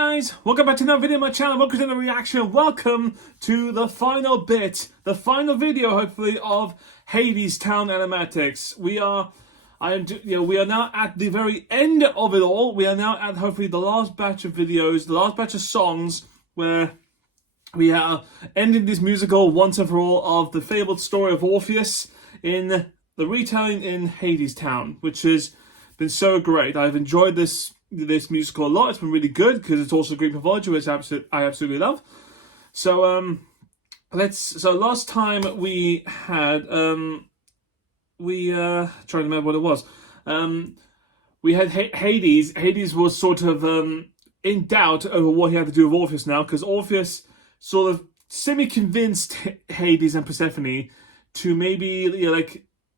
guys, welcome back to another video on my channel. Welcome to another reaction. Welcome to the final bit, the final video, hopefully, of Hadestown Animatics. We are now at the very end of it all. We are now at hopefully the last batch of videos, the last batch of songs, where we are ending this musical once and for all of the fabled story of Orpheus in the retelling in Hadestown, which has been so great. I've enjoyed this musical a lot. It's been really good because it's also Greek mythology, which I absolutely love. So last time we had trying to remember what it was. We had Hades. Hades was sort of in doubt over what he had to do with Orpheus now, because Orpheus sort of semi-convinced Hades and Persephone to maybe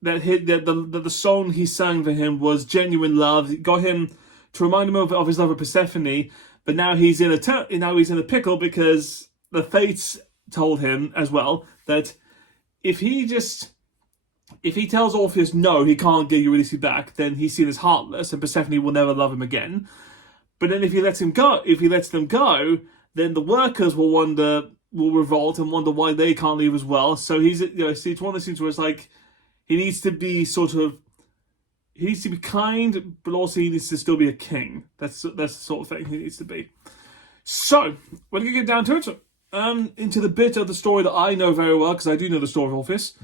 that the song he sang for him was genuine love. It got him to remind him of his love of Persephone, but now he's in a pickle because the fates told him as well that if he tells Orpheus no, he can't get Eurydice back, then he's seen as heartless and Persephone will never love him again. But then if he lets them go, then the workers will revolt and wonder why they can't leave as well. So it's one of those things where it's like he needs to be kind, but also he needs to still be a king. That's the sort of thing he needs to be. So, we're going to get down to it. Into the bit of the story that I know very well, because I do know the story of Orpheus.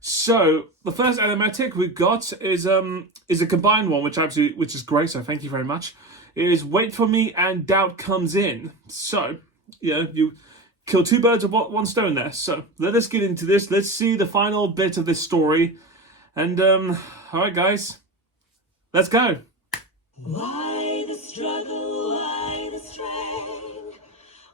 So, the first animatic we've got is a combined one, which is great, so thank you very much. It is Wait For Me and Doubt Comes In. So, you kill two birds with one stone there. So, let us get into this. Let's see the final bit of this story. And, alright guys. Let's go. Why the struggle? Why the strain?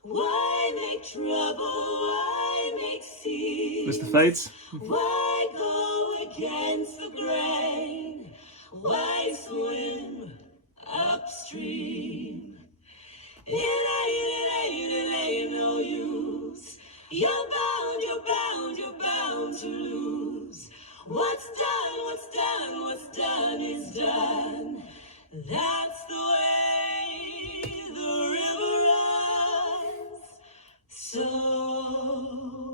Why make trouble? Why make scenes? Mr. Fates. Why go against the grain? Why swim upstream? It ain't no use. You're bound to lose. What's done is done. That's the way the river runs. So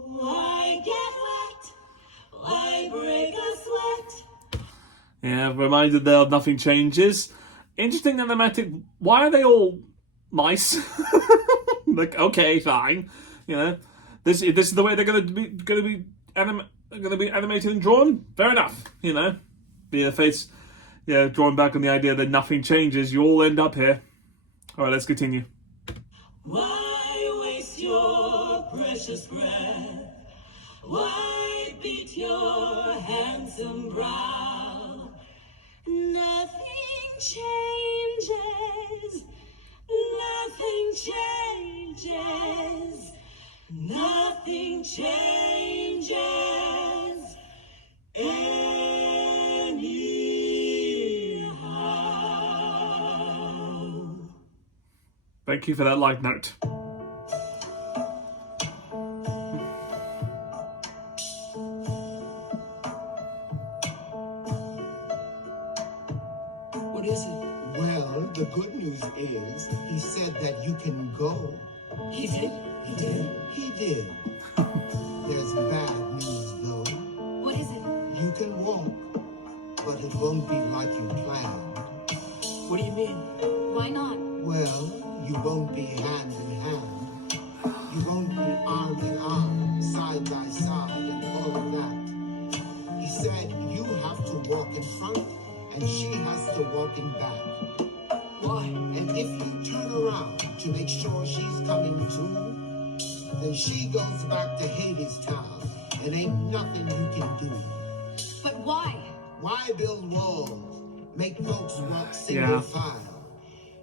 why get wet? Why break a sweat? Yeah, reminded there of Nothing Changes. Interesting animatic. Why are they all mice? Like, okay, fine. This is the way they're gonna be animated and drawn. Fair enough. The face, drawing back on the idea that nothing changes. You all end up here. All right, let's continue. Why waste your precious breath? Why beat your handsome brow? Nothing changes. Nothing changes. Nothing changes. Thank you for that like note. What is it? Well, the good news is he said that you can go. He did? He did? He did. There's bad news, though. What is it? You can walk, but it won't be like you planned. What do you mean? Why not? Well, you won't be hand in hand. You won't be arm in arm, side by side, and all of that. He said you have to walk in front, and she has to walk in back. Why? And if you turn around to make sure she's coming too, then she goes back to Hadestown, and ain't nothing you can do. But why? Why build walls? Make folks walk single file.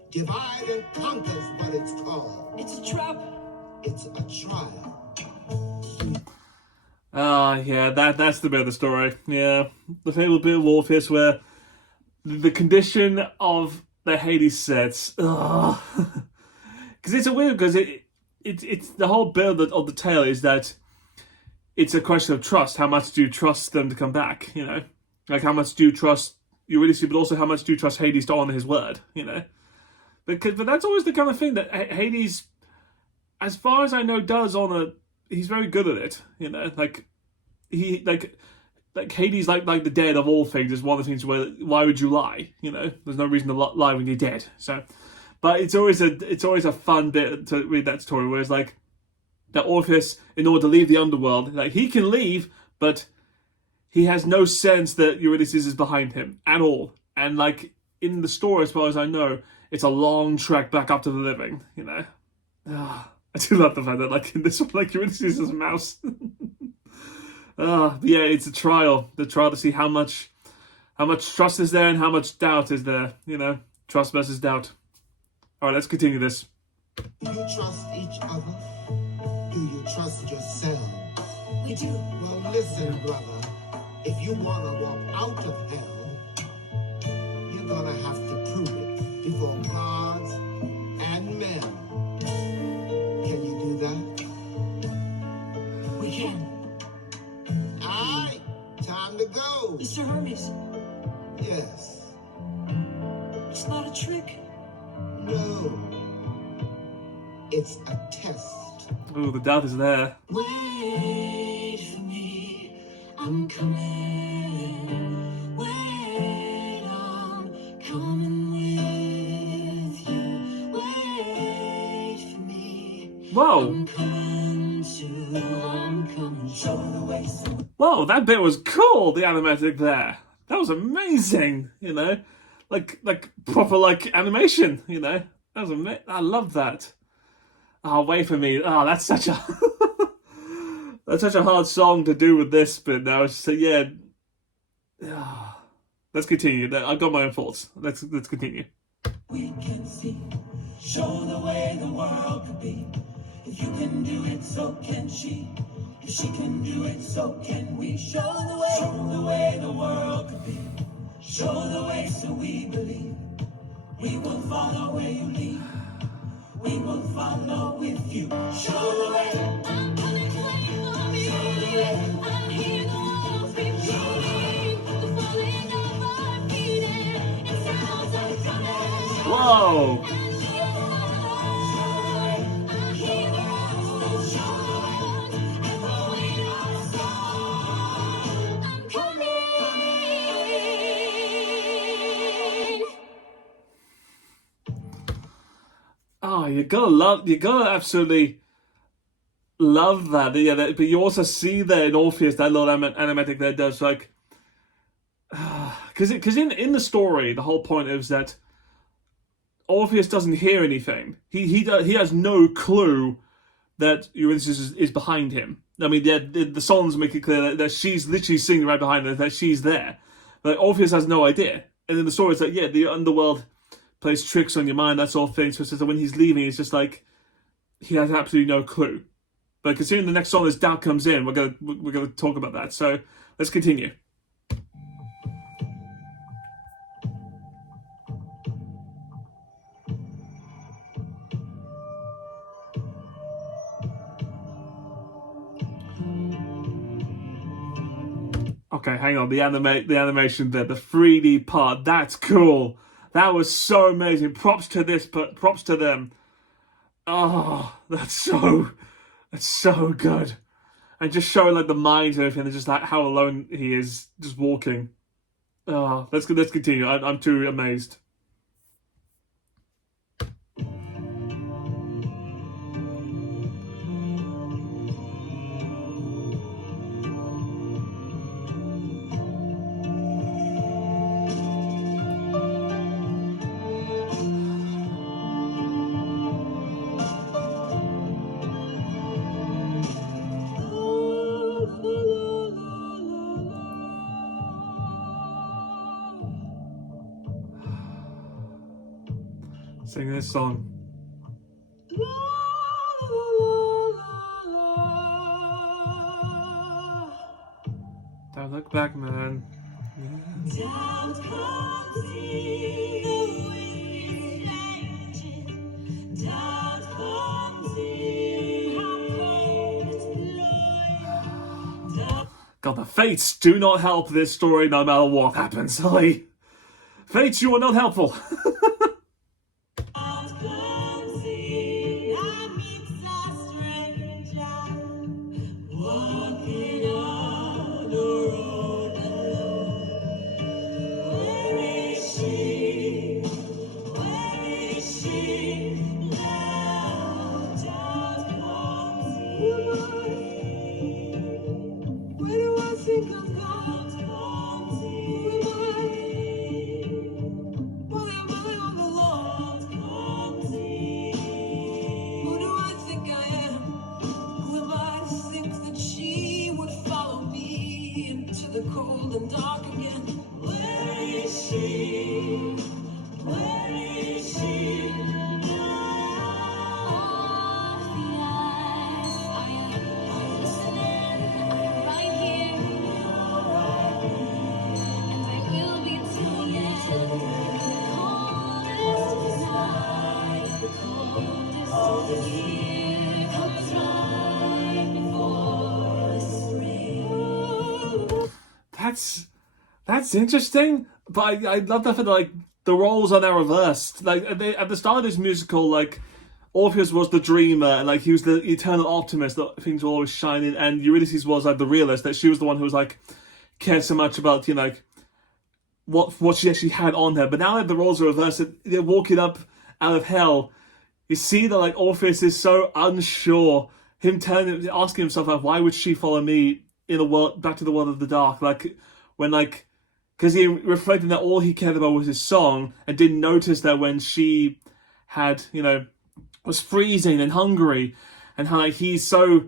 Divide and conquer's what it's called. It's a trap. It's a trial. That's the bit of the story. Yeah, the fabled bit of Orpheus where the condition of the Hades sets. Because it's a weird, because it's the whole bit of the tale is that it's a question of trust. How much do you trust them to come back? Like how much do you trust Eurydice, but also how much do you trust Hades to honor his word? but that's always the kind of thing that Hades, as far as I know, does on a. He's very good at it, you know. Like Hades, like the dead of all things, is one of the things where why would you lie? You know, there's no reason to lie when you're dead. So, but it's always a fun bit to read that story. Whereas like that Orpheus, in order to leave the underworld, like he can leave, but he has no sense that Eurydice is behind him at all. And like in the story, as far as I know, it's a long trek back up to the living. You know, I do love the fact that like in this one, like Eurydice is a mouse. But yeah, it's the trial to see how much trust is there and how much doubt is there. You know, trust versus doubt. All right, let's continue this. Do you trust each other? Do you trust yourself? We do. Well, listen, brother. If you want to walk out of hell, you're gonna have to prove it before gods and men. Can you do that? We can. All right, time to go. Mr. Hermes, Yes. it's not a trick. No. It's a test. Ooh, the doubt is there. Wait for me, I'm coming. Wait, I'm coming with you. Wait for me. Whoa. I'm coming too. I'm coming. Show the way. Whoa, that bit was cool, the animatic there. That was amazing, you know? Like proper like animation, you know? That was amazing. I love that. Oh, wait for me. Oh, that's such a that's such a hard song to do with this bit now. So yeah. Let's continue. I've got my own thoughts. Let's continue. We can see. Show the way the world could be. If you can do it, so can she. If she can do it, so can we. Show the way the world could be. Show the way so we believe. We will follow where you lead. We will follow with you. Show the way. I'm coming to wait for me. Show the way. I hear the walls repeating. The falling of our feet and it sounds like coming. Whoa. Oh, you gotta absolutely love that. Yeah, but you also see there in Orpheus that little animatic there does like, because in the story the whole point is that Orpheus doesn't hear anything. He has no clue that Eurydice is behind him. I mean, the songs make it clear that she's literally singing right behind her, that she's there. But Orpheus has no idea. And in the story, it's like, yeah, the underworld plays tricks on your mind, that sort of thing. So it's just that when he's leaving, it's just like he has absolutely no clue. But considering the next song, this doubt comes in, we're gonna talk about that. So let's continue. Okay, hang on. The animation there, the 3D part, that's cool. That was so amazing. Props to this, but props to them. Oh, that's so good. And just showing like the mind and everything, and just like how alone he is, just walking. Oh, let's continue. I'm too amazed. Sing this song. Don't look back, man. Doubt comes in, the wind is changing. Doubt comes in, how cold it's blowing. Doubt God, the fates do not help this story no matter what happens, Holly. Fates, you are not helpful. comes The year comes right before the spring. That's interesting, but I love the fact that like the roles are now reversed. Like at the start of this musical, like Orpheus was the dreamer, and like he was the eternal optimist that things were always shining, and Eurydice was like the realist, that she was the one who was like cared so much about, you know, like what she actually had on her. But now that the roles are reversed, they're walking up out of hell. You see that like Orpheus is so unsure. Him asking himself like, why would she follow me in the world back to the world of the dark? Like when like. Because he reflected that all he cared about was his song, and didn't notice that when she had, you know, was freezing and hungry, and how like the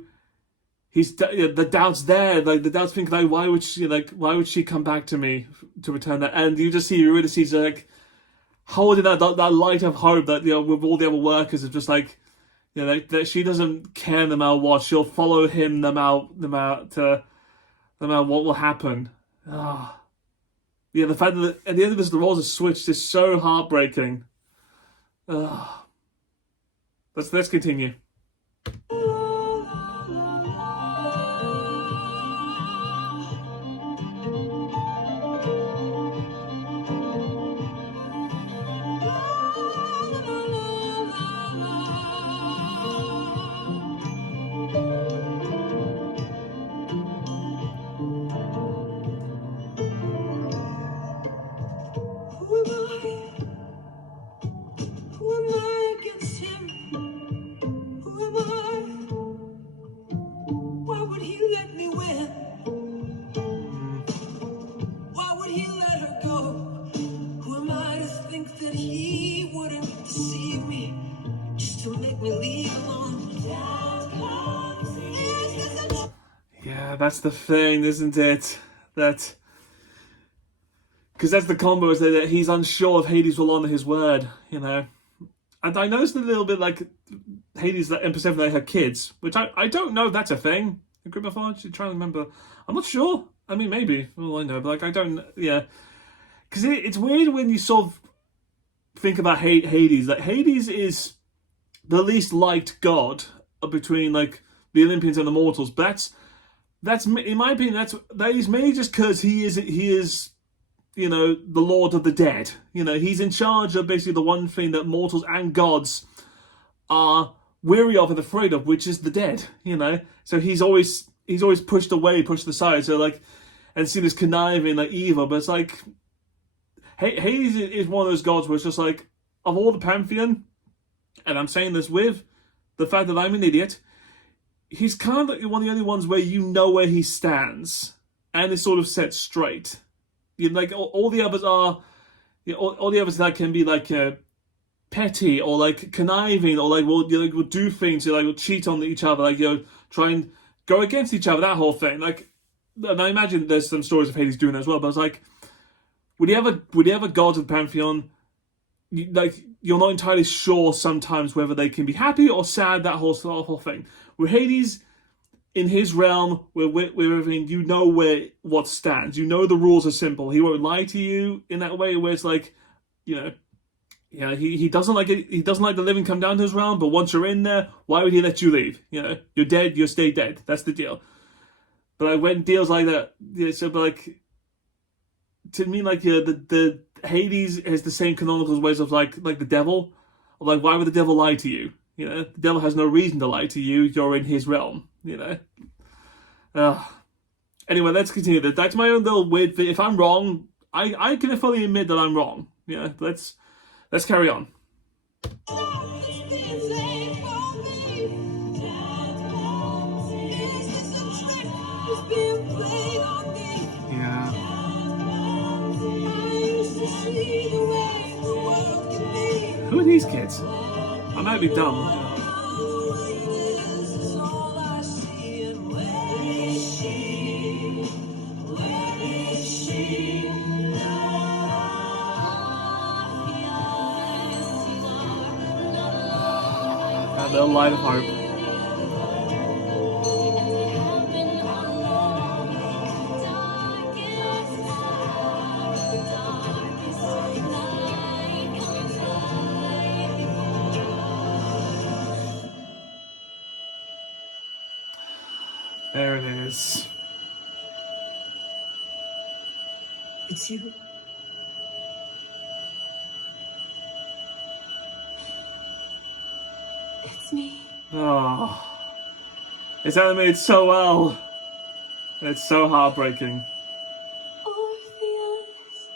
doubt's there, like the doubt's thinking like, why would she come back to me to return that? And you just see Eurydice like holding that light of hope that, you know, with all the other workers, of just like, you know, that she doesn't care no matter what, she'll follow him no matter what will happen. Yeah, the fact that at the end of this the roles are switched is so heartbreaking. Let's continue. Who am I against him? Who am I? Why would he let me win? Why would he let her go? Who am I to think that he wouldn't deceive me just to make me leave alone? Yeah, that's the thing, isn't it? That. Because that's the combo, is that he's unsure if Hades will honor his word, you know. And I noticed a little bit like Hades and Persephone, they had kids, which I don't know if that's a thing in Greek mythology. I'm trying to remember. I'm not sure. I mean, maybe. Well, I know, but like I don't. Yeah, because it's weird when you sort of think about Hades. Like Hades is the least liked god between like the Olympians and the mortals. But that's in my opinion. That is mainly just because he is. You know, the Lord of the Dead. You know, he's in charge of basically the one thing that mortals and gods are weary of and afraid of, which is the dead. You know, so he's always pushed away, pushed aside. So like, and see this conniving like evil, but it's like Hades is one of those gods where it's just like, of all the pantheon, and I'm saying this with the fact that I'm an idiot, he's kind of one of the only ones where you know where he stands and is sort of set straight. You know, like all the others are, you know, all the others that can be like petty or like conniving or like will do things, you know, like will cheat on each other, like, you know, try and go against each other, that whole thing. Like, and I imagine there's some stories of Hades doing that as well. But it's like, would he ever gods of the pantheon? Like, you're not entirely sure sometimes whether they can be happy or sad. That whole thing. With Hades, in his realm, with everything, you know what stands. You know the rules are simple. He won't lie to you in that way, where it's like, you know, yeah, he doesn't like it. He doesn't like the living come down to his realm. But once you're in there, why would he let you leave? You know, you're dead. You stay dead. That's the deal. But like, when deals like that, yeah. So, but like, to me, like, yeah, the Hades has the same canonical ways of like the devil. Of like, why would the devil lie to you? You know, the devil has no reason to lie to you. You're in his realm. You know. Anyway, let's continue. That's my own little weird thing. If I'm wrong, I can fully admit that I'm wrong. Yeah. Let's carry on. Yeah. Who are these kids? I might be dumb. That little light of hope. There it is. It's you. It's me. Oh, it's animated so well. It's so heartbreaking. Orpheus.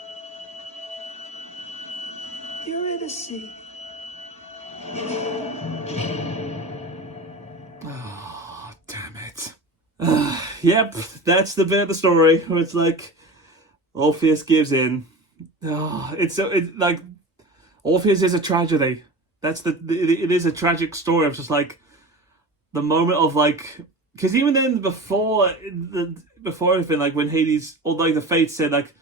Eurydice. Oh, damn it. Yep, that's the bit of the story where it's like Orpheus gives in. Oh, it's like Orpheus is a tragedy. That's it is a tragic story of just like the moment of like, because even then before everything, like when Hades or like the Fates said like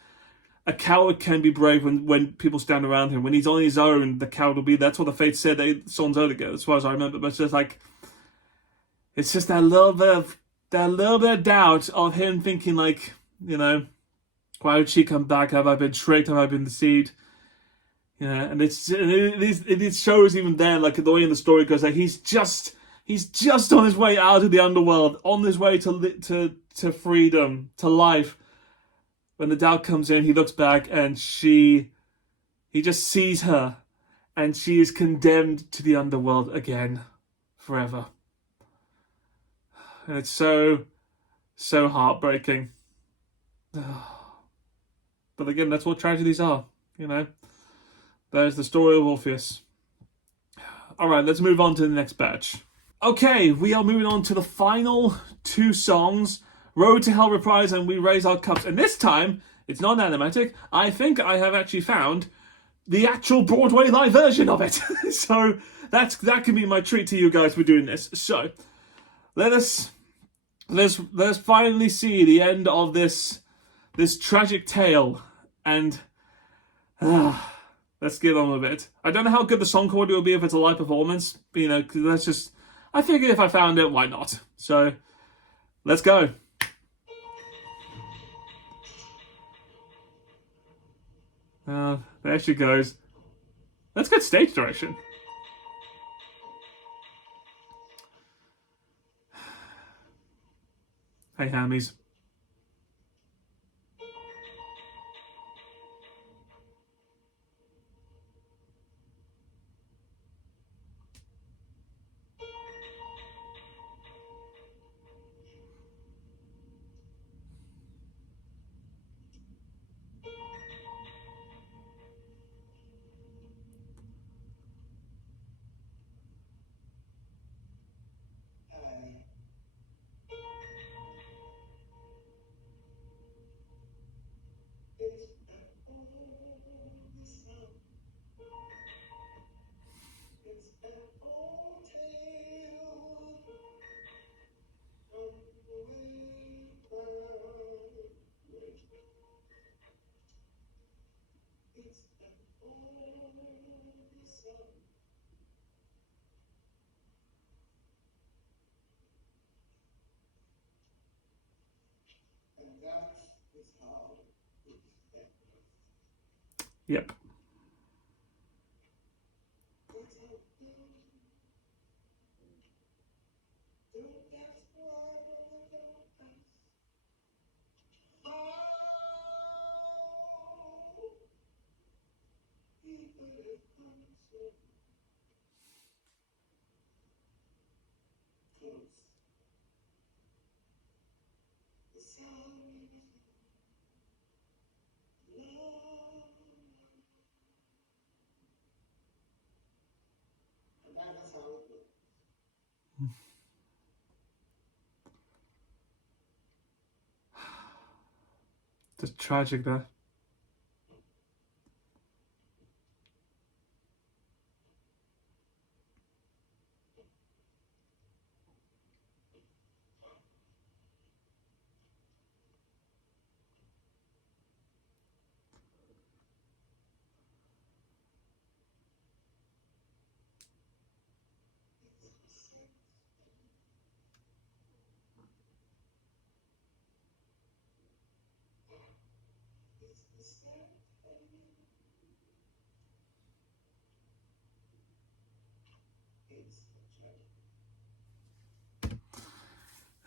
a coward can be brave when people stand around him. When he's on his own, the coward will be. That's what the Fates said. They songs ago, as far as I remember. But it's just like, it's just that little bit of doubt of him thinking like, you know, why would she come back? Have I been tricked? Have I been deceived? Yeah, and it shows even then, like the way in the story goes, like he's just on his way out of the underworld, on his way to freedom, to life. When the doubt comes in, he looks back and he just sees her, and she is condemned to the underworld again, forever. And it's so heartbreaking. But again, that's what tragedies are, you know. There's the story of Orpheus. Alright, let's move on to the next batch. Okay, we are moving on to the final two songs, Road to Hell Reprise and We Raise Our Cups. And this time, it's not an animatic. I think I have actually found the actual Broadway live version of it. So that can be my treat to you guys for doing this. So let's finally see the end of this tragic tale, and let's get on with it. I don't know how good the song quality will be if it's a live performance, but, you know, cause that's just, I figured if I found it, why not? So let's go. There she goes. Let's get stage direction. Hey, hammies. Yep. Just tragic there.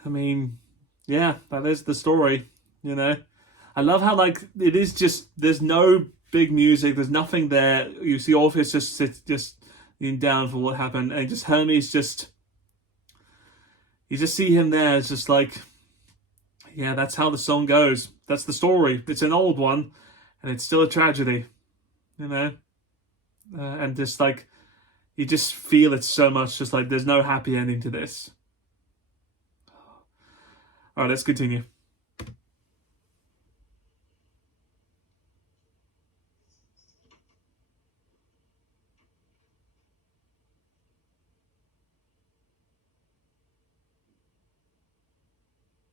I mean, yeah, that is the story. You know, I love how like it is just there's no big music, there's nothing there. You see Orpheus just sits just being down for what happened, and just Hermes just you just see him there. It's just like yeah, that's how the song goes. That's the story. It's an old one, and it's still a tragedy. You know, and just like you just feel it so much. Just like there's no happy ending to this. All right, let's continue.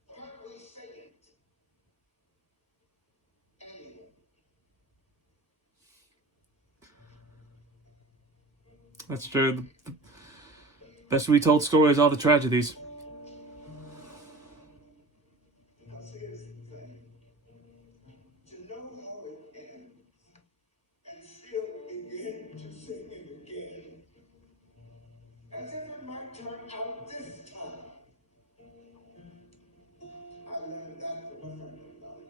Can't we say it? Anyway. That's true. The best retold stories are the tragedies. Because here's the thing. To know how it ends and still begin to sing it again. As if it might turn out this time. I learned that from a friend of mine.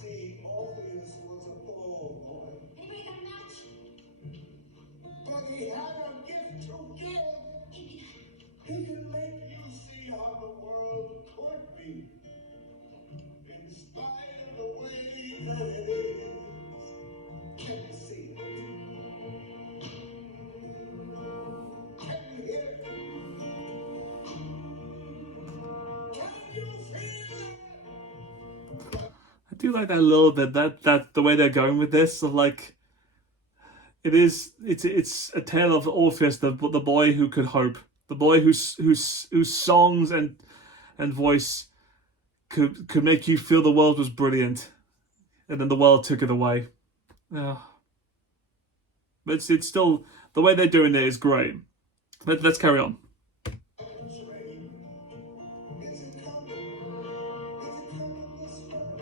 See, Orpheus was a poor boy. Anybody got a match? But he had a gift to give. He could make you see how the world could be. In spite of the way that it is. Can you see it? Can you hear it? Can you feel it? I do like that a little bit. That the way they're going with this of like, it's a tale of Orpheus, the boy who could hope, the boy whose songs and voice could make you feel the world was brilliant, and then the world took it away. Yeah, but it's still the way they're doing it is great. Let's carry on. It's raining. Is it coming? Is it coming this way?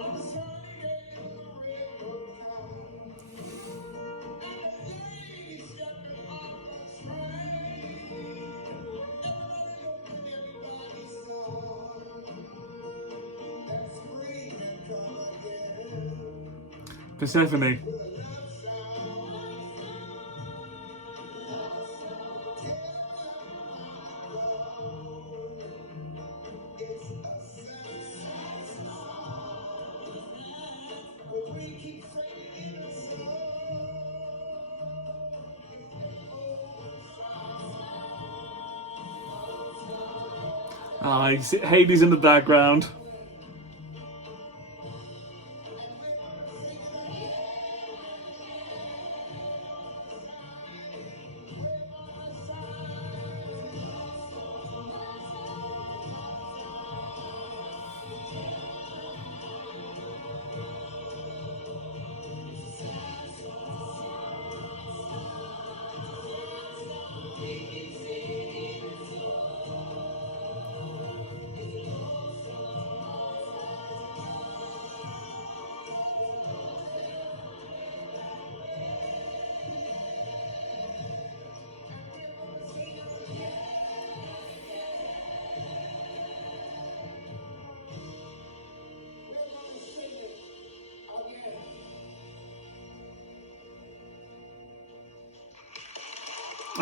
On a sunny day on the railroad car. And a lady stepping off the train. Everybody looked and everybody saw. That spring had come again. Persephone. With a love sound. It's a sad song. But we keep fading in the sun. Ah, you see Hades in the background.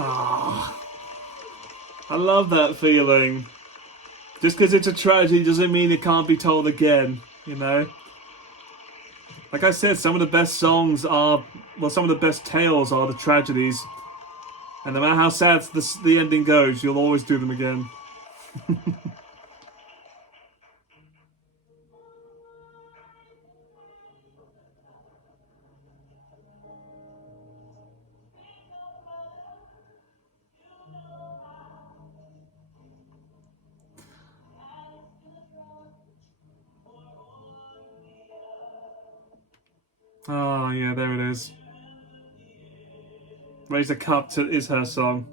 Ah, I love that feeling. Just because it's a tragedy doesn't mean it can't be told again, you know? Like I said, some of the best songs are, well, some of the best tales are the tragedies. And no matter how sad the ending goes, you'll always do them again. Oh, yeah, there it is. Raise a Cup to, is her song.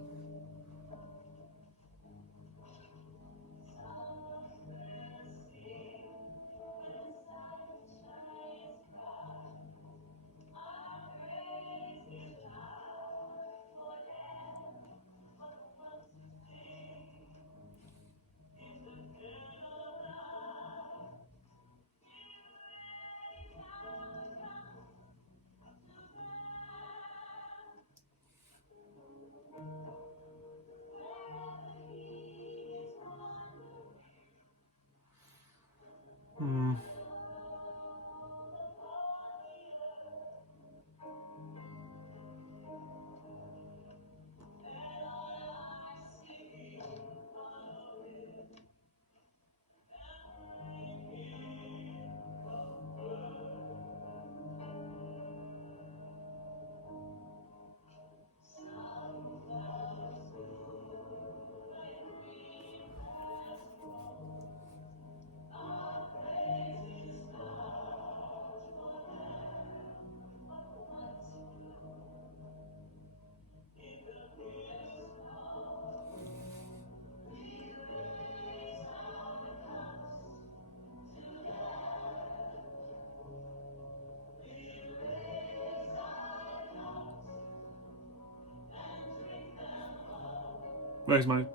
Where's my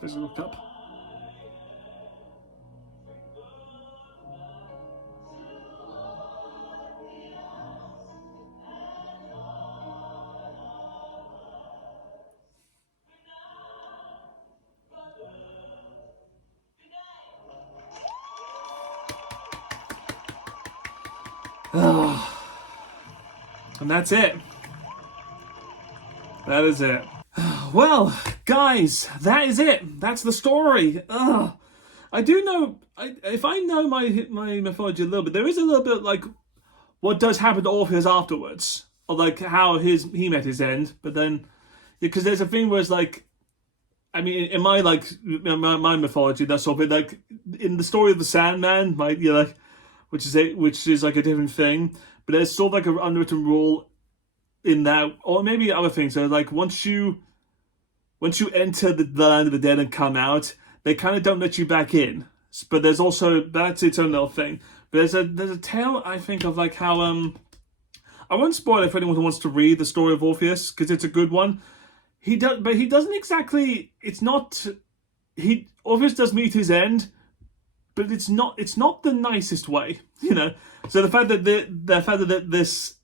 physical cup? And that's it. That is it. Well, guys, that is it. That's the story. I do know, if I know my mythology a little bit, there is a little bit like what does happen to Orpheus afterwards, or like how he met his end. But then, because there's a thing where it's like, I mean, in my like my mythology, that's sort of like in the story of the Sandman, which is like a different thing. But there's sort of like an unwritten rule in that, or maybe other things. So like once you enter the land of the dead and come out, they kind of don't let you back in. But there's also, that's its own little thing. But there's a tale, I think, of like how I won't spoil it for anyone who wants to read the story of Orpheus, because it's a good one. He doesn't exactly. It's not. Orpheus does meet his end, but it's not the nicest way, you know. So the fact that this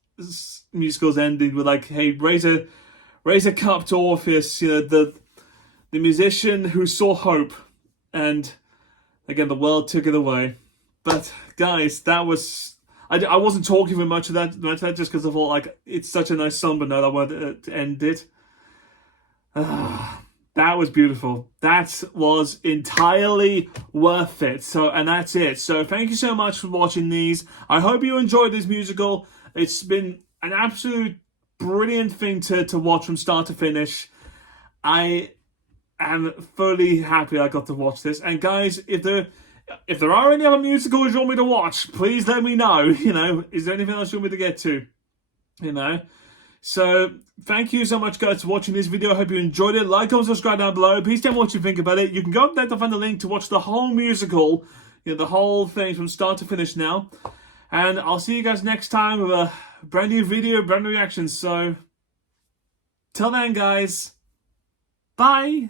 musical's ended with like, hey, raise a cup to Orpheus, you know, the musician who saw hope, and again the world took it away. But guys, that was, I wasn't talking for much of that just because I thought like it's such a nice somber note I wanted to end it. That was beautiful. That was entirely worth it. So, and that's it. So thank you so much for watching these. I hope you enjoyed this musical. It's been an absolute brilliant thing to watch from start to finish. I am fully happy I got to watch this. And guys, if there are any other musicals you want me to watch, please let me know. You know, is there anything else you want me to get to? You know. So, thank you so much, guys, for watching this video. I hope you enjoyed it. Like, comment, subscribe down below. Please tell me what you think about it. You can go up there to find the link to watch the whole musical, you know, the whole thing from start to finish now. And I'll see you guys next time with a brand new video, brand new reactions. So, till then, guys, bye.